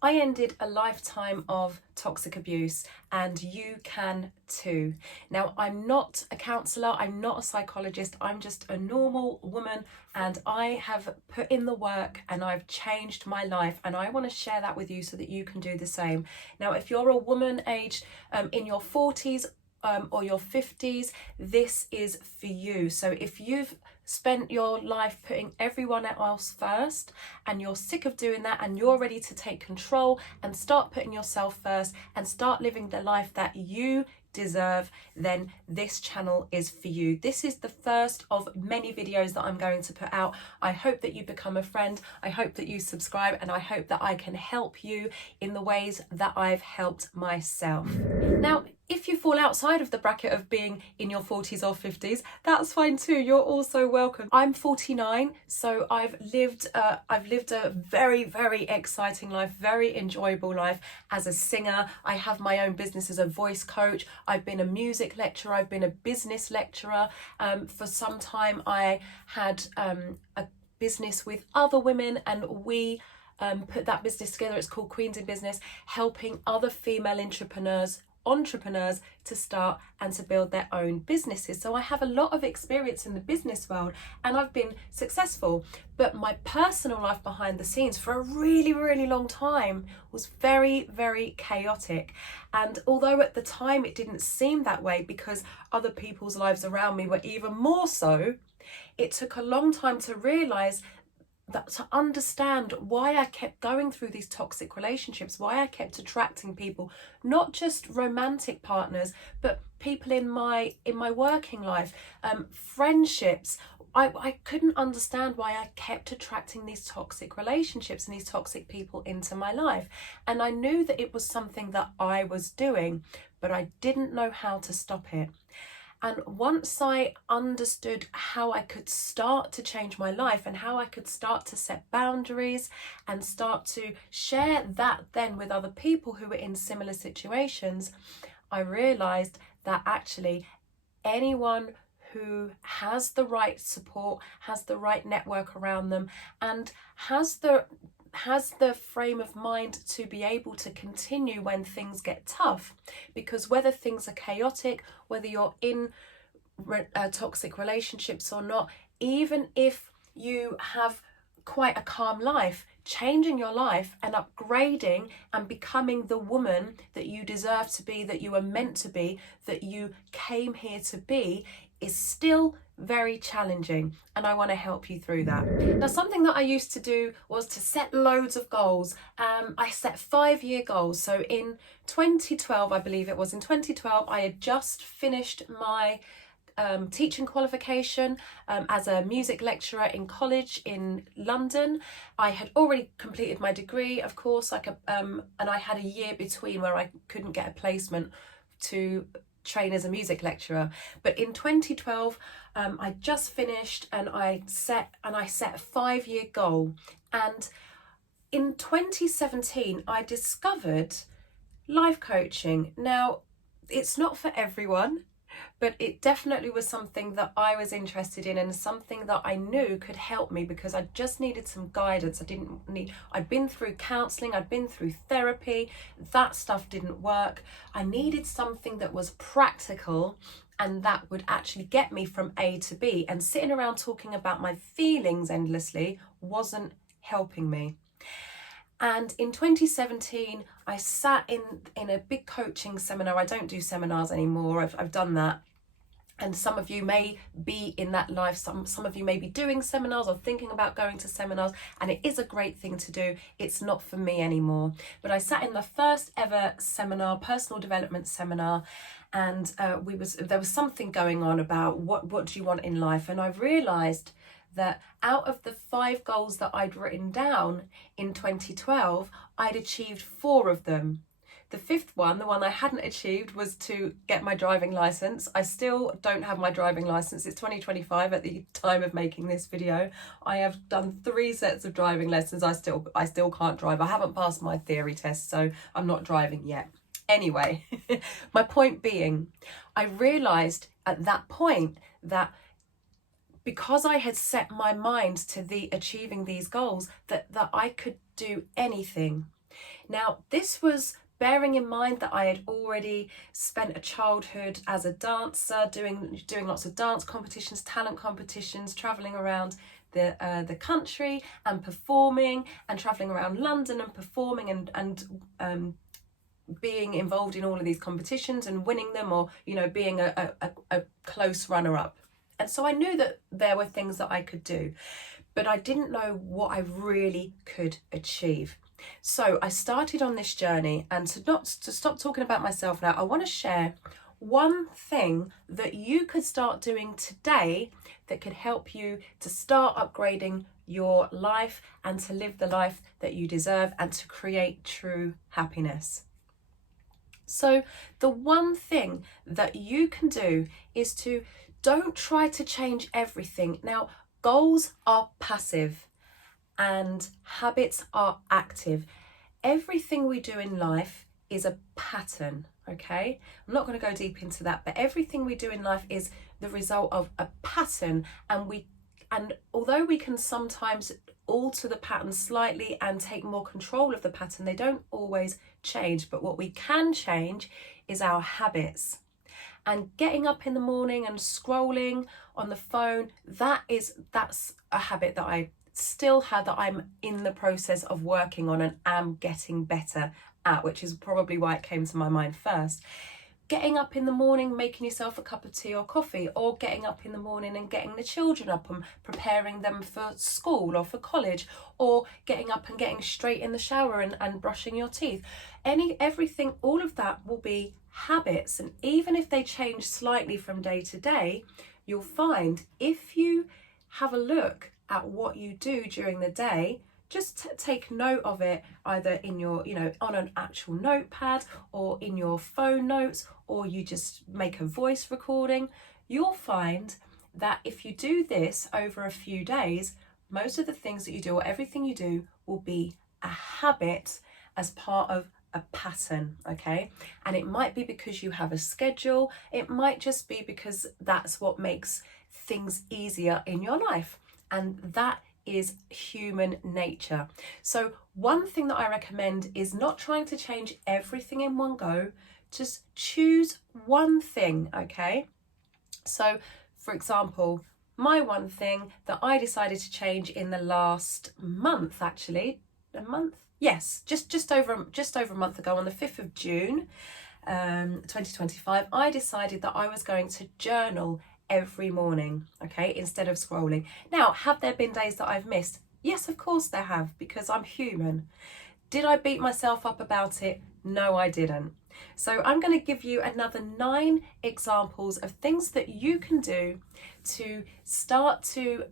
I ended a lifetime of toxic abuse, and you can too. Now, I'm not a counsellor, I'm not a psychologist, I'm just a normal woman, and I have put in the work and I've changed my life, and I want to share that with you so that you can do the same. Now, if you're a woman aged in your 40s, or your 50s, this is for you. So if you've spent your life putting everyone else first and you're sick of doing that and you're ready to take control and start putting yourself first and start living the life that you deserve, then this channel is for you. This is the first of many videos that I'm going to put out. I hope that you become a friend, I hope that you subscribe, and I hope that I can help you in the ways that I've helped myself. Now, if you fall outside of the bracket of being in your 40s or 50s, that's fine too. You're also welcome. I'm 49, so I've lived a very, very exciting life, very enjoyable life as a singer. I have my own business as a voice coach. I've been a music lecturer. I've been a business lecturer. For some time, I had a business with other women, and we put that business together. It's called Queens in Business, helping other female entrepreneurs to start and to build their own businesses. So I have a lot of experience in the business world and I've been successful, but my personal life behind the scenes for a really, really long time was very, very chaotic. And although at the time it didn't seem that way because other people's lives around me were even more so, it took a long time to realize that, to understand why I kept going through these toxic relationships, why I kept attracting people, not just romantic partners, but people in my working life, friendships. I couldn't understand why I kept attracting these toxic relationships and these toxic people into my life. And I knew that it was something that I was doing, but I didn't know how to stop it. And once I understood how I could start to change my life and how I could start to set boundaries and start to share that then with other people who were in similar situations, I realized that actually anyone who has the right support, has the right network around them, and has the frame of mind to be able to continue when things get tough. Because whether things are chaotic, whether you're in toxic relationships or not, even if you have quite a calm life, changing your life and upgrading and becoming the woman that you deserve to be, that you are meant to be, that you came here to be, is still very challenging, and I want to help you through that. Now, something that I used to do was to set loads of goals. I set 5-year goals. So in 2012, I believe it was, in 2012, I had just finished my teaching qualification as a music lecturer in college in London. I had already completed my degree, of course, and I had a year between where I couldn't get a placement to train as a music lecturer. But in 2012, I just finished and I set a 5-year goal. And in 2017, I discovered life coaching. Now, it's not for everyone, but it definitely was something that I was interested in and something that I knew could help me, because I just needed some guidance. I'd been through counselling, I'd been through therapy, that stuff didn't work. I needed something that was practical and that would actually get me from A to B, and sitting around talking about my feelings endlessly wasn't helping me. And in 2017, I sat in a big coaching seminar. I don't do seminars anymore, I've done that. And some of you may be in that life, some of you may be doing seminars or thinking about going to seminars, and it is a great thing to do. It's not for me anymore. But I sat in the first ever seminar, personal development seminar, and there was something going on about what do you want in life. And I've realised that out of the 5 goals that I'd written down in 2012, I'd achieved 4 of them. The 5th one, the one I hadn't achieved, was to get my driving license. I still don't have my driving license. It's 2025 at the time of making this video. I have done 3 sets of driving lessons. I still can't drive. I haven't passed my theory test, so I'm not driving yet. Anyway, my point being, I realised at that point that because I had set my mind to achieving these goals, that I could do anything. Now, this was bearing in mind that I had already spent a childhood as a dancer, doing lots of dance competitions, talent competitions, traveling around the country and performing, and traveling around London and performing and being involved in all of these competitions and winning them, or being a close runner-up. And so I knew that there were things that I could do, but I didn't know what I really could achieve. So I started on this journey, and to stop talking about myself now, I want to share one thing that you could start doing today that could help you to start upgrading your life and to live the life that you deserve and to create true happiness. So the one thing that you can do is to don't try to change everything. Now, goals are passive and habits are active. Everything we do in life is a pattern, okay? I'm not going to go deep into that, but everything we do in life is the result of a pattern, and although we can sometimes alter the pattern slightly and take more control of the pattern, they don't always change. But what we can change is our habits. And getting up in the morning and scrolling on the phone, that's a habit that I still have, that I'm in the process of working on and am getting better at, which is probably why it came to my mind first. Getting up in the morning, making yourself a cup of tea or coffee, or getting up in the morning and getting the children up and preparing them for school or for college, or getting up and getting straight in the shower and brushing your teeth. Everything, all of that will be habits. And even if they change slightly from day to day, you'll find if you have a look at what you do during the day, just take note of it, either in your, on an actual notepad or in your phone notes, or you just make a voice recording. You'll find that if you do this over a few days, most of the things that you do, or everything you do, will be a habit as part of a pattern, okay? And it might be because you have a schedule. It might just be because that's what makes things easier in your life. And that is human nature. So one thing that I recommend is not trying to change everything in one go. Just choose one thing, okay? So for example, my one thing that I decided to change in the last month, actually, a month? Yes, just over a month ago, on the 5th of June, 2025, I decided that I was going to journal every morning, okay, instead of scrolling. Now, have there been days that I've missed? Yes, of course there have, because I'm human. Did I beat myself up about it? No, I didn't. So I'm going to give you another 9 examples of things that you can do to start to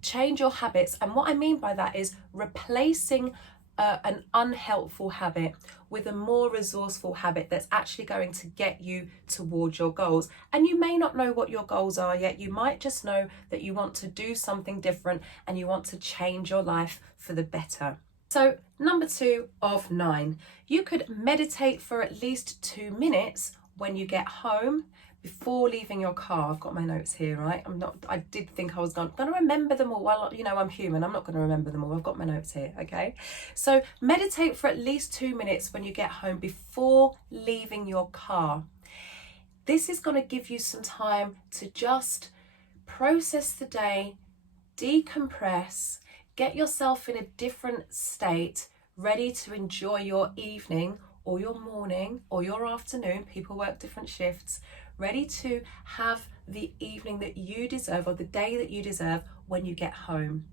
change your habits. And what I mean by that is replacing an unhelpful habit with a more resourceful habit that's actually going to get you towards your goals. And you may not know what your goals are yet. You might just know that you want to do something different and you want to change your life for the better. So number 2 of 9, you could meditate for at least 2 minutes when you get home before leaving your car. I've got my notes here, right? I did think I was going to remember them all. Well, I'm human. I'm not going to remember them all. I've got my notes here, okay? So meditate for at least 2 minutes when you get home before leaving your car. This is going to give you some time to just process the day, decompress, get yourself in a different state, ready to enjoy your evening or your morning or your afternoon. People work different shifts. Ready to have the evening that you deserve, or the day that you deserve, when you get home.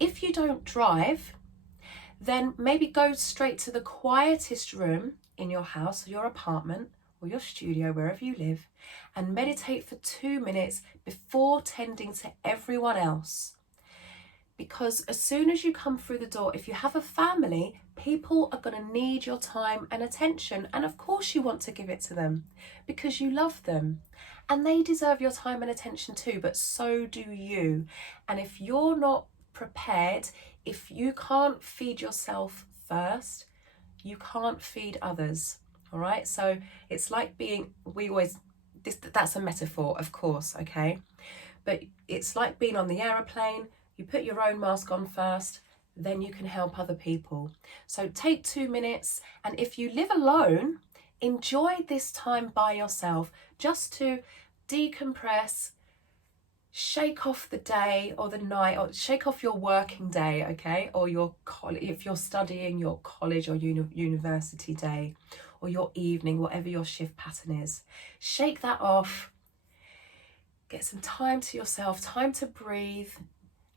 If you don't drive, then maybe go straight to the quietest room in your house or your apartment or your studio, wherever you live, and meditate for 2 minutes before tending to everyone else. Because as soon as you come through the door, if you have a family, people are going to need your time and attention. And of course you want to give it to them because you love them. And they deserve your time and attention too, but so do you. And if you're not prepared, if you can't feed yourself first, you can't feed others. All right? So it's like that's a metaphor, of course, okay? But it's like being on the aeroplane. You put your own mask on first, then you can help other people. So take 2 minutes, and if you live alone, enjoy this time by yourself just to decompress, shake off the day or the night, or shake off your working day, okay, or your if you're studying, your college or university day, or your evening, whatever your shift pattern is. Shake that off, get some time to yourself, time to breathe,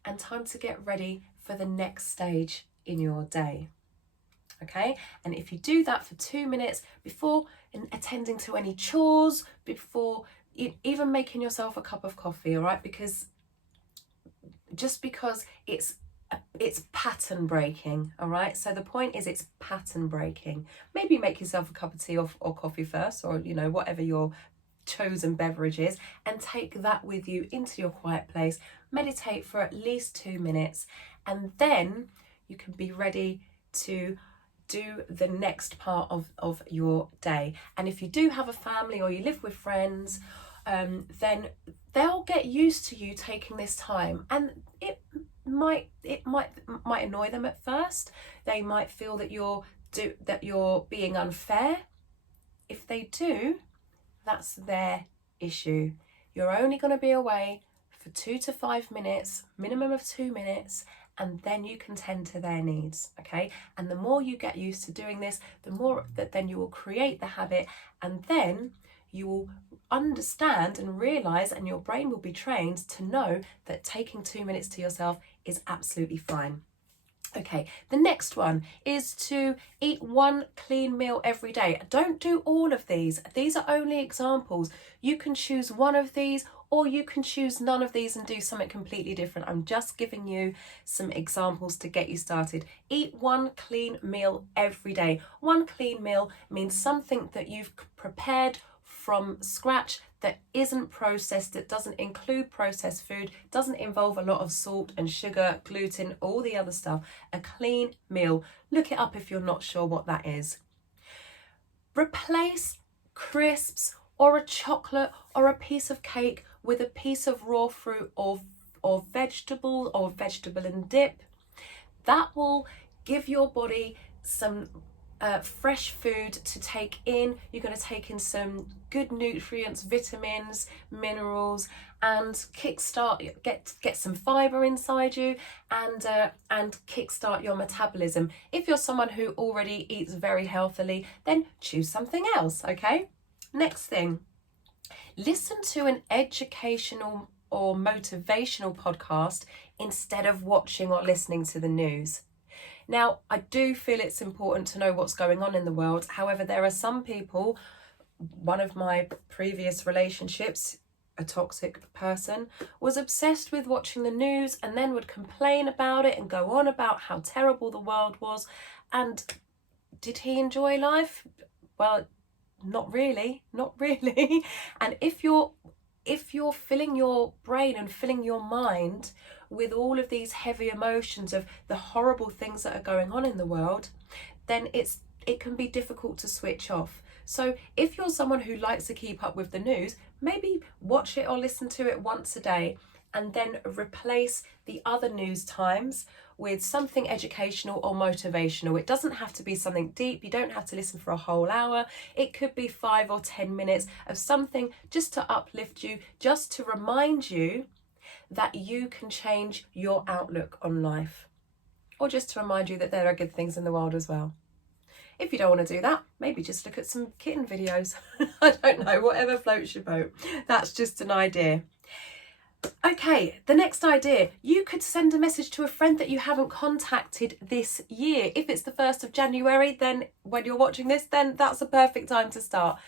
and time to get ready for the next stage in your day. Okay, and if you do that for 2 minutes before attending to any chores, before even making yourself a cup of coffee, all right, because it's pattern breaking, all right? So the point is it's pattern breaking. Maybe make yourself a cup of tea or coffee first, or, you know, whatever your chosen beverage is, and take that with you into your quiet place. Meditate for at least 2 minutes, and then you can be ready to do the next part of your day. And if you do have a family or you live with friends, then they'll get used to you taking this time, and it might annoy them at first. They might feel that you're being unfair. If they do, that's their issue. You're only going to be away for 2 to 5 minutes, minimum of 2 minutes, and then you can tend to their needs, okay? And the more you get used to doing this, the more that then you will create the habit, and then you will understand and realize, and your brain will be trained to know that taking 2 minutes to yourself is absolutely fine. Okay, the next one is to eat one clean meal every day. Don't do all of these. These are only examples. You can choose one of these, or you can choose none of these and do something completely different. I'm just giving you some examples to get you started. Eat one clean meal every day. One clean meal means something that you've prepared from scratch, that isn't processed, that doesn't include processed food, doesn't involve a lot of salt and sugar, gluten, all the other stuff. A clean meal. Look it up if you're not sure what that is. Replace crisps or a chocolate or a piece of cake with a piece of raw fruit or vegetable and dip. That will give your body some fresh food to take in. You're going to take in some good nutrients, vitamins, minerals, and get some fiber inside you, and kickstart your metabolism. If you're someone who already eats very healthily, then choose something else, okay? Next thing, listen to an educational or motivational podcast instead of watching or listening to the news. Now, I do feel it's important to know what's going on in the world. However, there are some people, one of my previous relationships, a toxic person, was obsessed with watching the news and then would complain about it and go on about how terrible the world was. And did he enjoy life? Well, not really. And if you're filling your brain and filling your mind with all of these heavy emotions of the horrible things that are going on in the world, then it can be difficult to switch off. So if you're someone who likes to keep up with the news, maybe watch it or listen to it once a day, and then replace the other news times with something educational or motivational. It doesn't have to be something deep. You don't have to listen for a whole hour. It could be 5 or 10 minutes of something just to uplift you, just to remind you that you can change your outlook on life, or just to remind you that there are good things in the world as well. If you don't want to do that, maybe just look at some kitten videos. I don't know, whatever floats your boat. That's just an idea. Okay, the next idea, you could send a message to a friend that you haven't contacted this year. If it's the 1st of January, then when you're watching this, then that's a perfect time to start.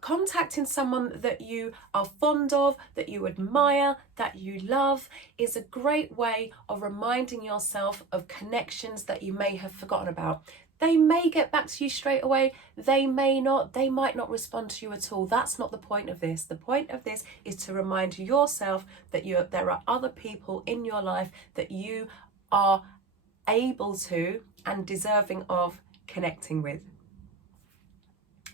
Contacting someone that you are fond of, that you admire, that you love, is a great way of reminding yourself of connections that you may have forgotten about. They may get back to you straight away, they may not, they might not respond to you at all. That's not the point of this. The point of this is to remind yourself that there are other people in your life that you are able to and deserving of connecting with.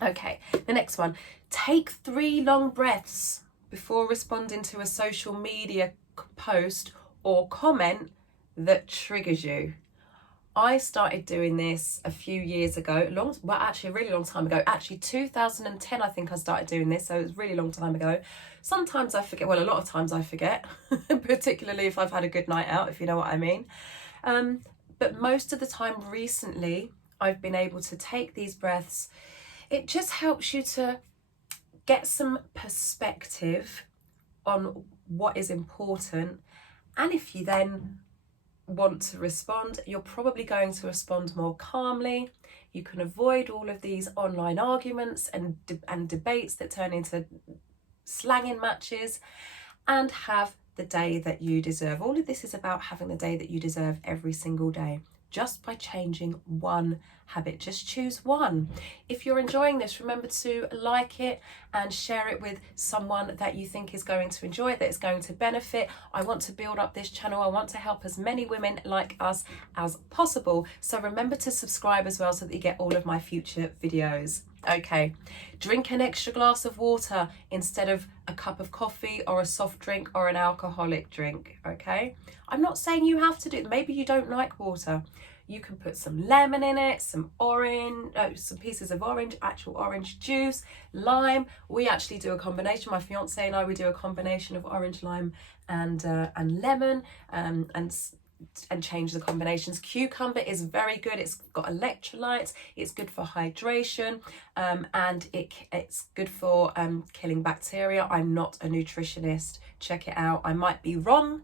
Okay, the next one. Take 3 long breaths before responding to a social media post or comment that triggers you. I started doing this a few years ago, actually a really long time ago. Actually 2010 I think I started doing this, so it was a really long time ago. Sometimes I forget, well, a lot of times I forget, particularly if I've had a good night out, if you know what I mean. But most of the time recently, I've been able to take these breaths. It just helps you to get some perspective on what is important. And if you then want to respond, you're probably going to respond more calmly. You can avoid all of these online arguments and debates that turn into slanging matches, and have the day that you deserve. All of this is about having the day that you deserve every single day, just by changing one habit. Just choose one. If you're enjoying this, remember to like it and share it with someone that you think is going to enjoy it, that is going to benefit. I want to build up this channel. I want to help as many women like us as possible. So remember to subscribe as well so that you get all of my future videos. Okay, drink an extra glass of water instead of a cup of coffee or a soft drink or an alcoholic drink, okay? I'm not saying you have to do it. Maybe you don't like water. You can put some lemon in it, some pieces of orange, actual orange juice, lime. We actually do a combination. My fiance and I, we do a combination of orange, lime and lemon, and change the combinations. Cucumber is very good. It's got electrolytes. It's good for hydration, and it's good for killing bacteria. I'm not a nutritionist. Check it out. I might be wrong.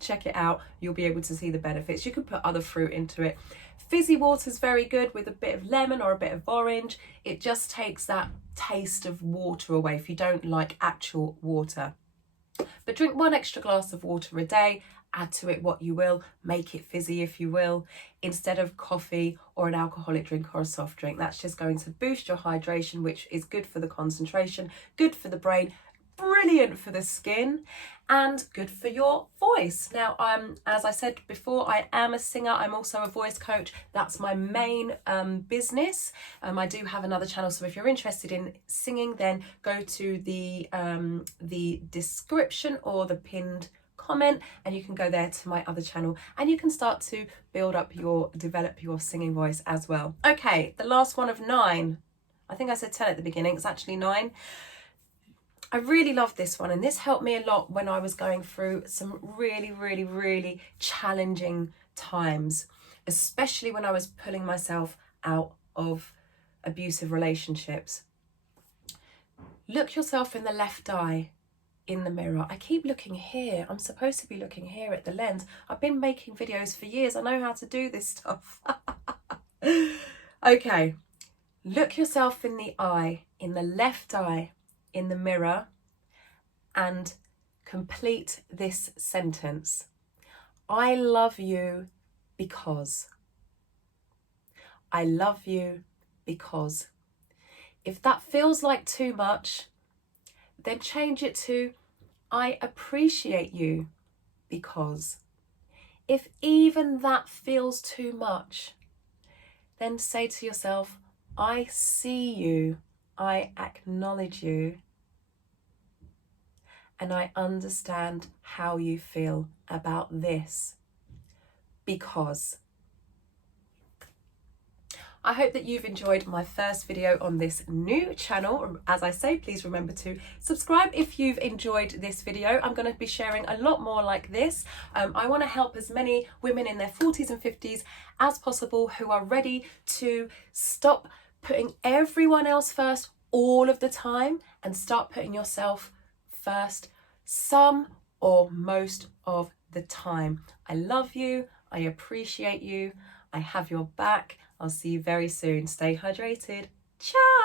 Check it out. You'll be able to see the benefits. You can put other fruit into it. Fizzy water is very good with a bit of lemon or a bit of orange. It just takes that taste of water away if you don't like actual water. But drink one extra glass of water a day. Add to it what you will, make it fizzy if you will, instead of coffee or an alcoholic drink or a soft drink. That's just going to boost your hydration, which is good for the concentration, good for the brain, brilliant for the skin, and good for your voice. Now, as I said before, I am a singer. I'm also a voice coach. That's my main business. I do have another channel, so if you're interested in singing, then go to the description or the pinned comment, and you can go there to my other channel, and you can start to develop your singing voice as well. Okay, the last one of 9. I think I said 10 at the beginning. It's actually 9. I really love this one, and this helped me a lot when I was going through some really, really, really challenging times, especially when I was pulling myself out of abusive relationships. Look yourself in the left eye in the mirror. I keep looking here. I'm supposed to be looking here at the lens. I've been making videos for years. I know how to do this stuff. Okay, look yourself in the eye, in the left eye, in the mirror, and complete this sentence. I love you because. I love you because. If that feels like too much, then change it to I appreciate you because. If even that feels too much, then say to yourself, I see you, I acknowledge you, and I understand how you feel about this because. I hope that you've enjoyed my first video on this new channel. As I say, please remember to subscribe if you've enjoyed this video. I'm going to be sharing a lot more like this. I want to help as many women in their 40s and 50s as possible who are ready to stop putting everyone else first all of the time and start putting yourself first some or most of the time. I love you. I appreciate you. I have your back. I'll see you very soon. Stay hydrated. Ciao.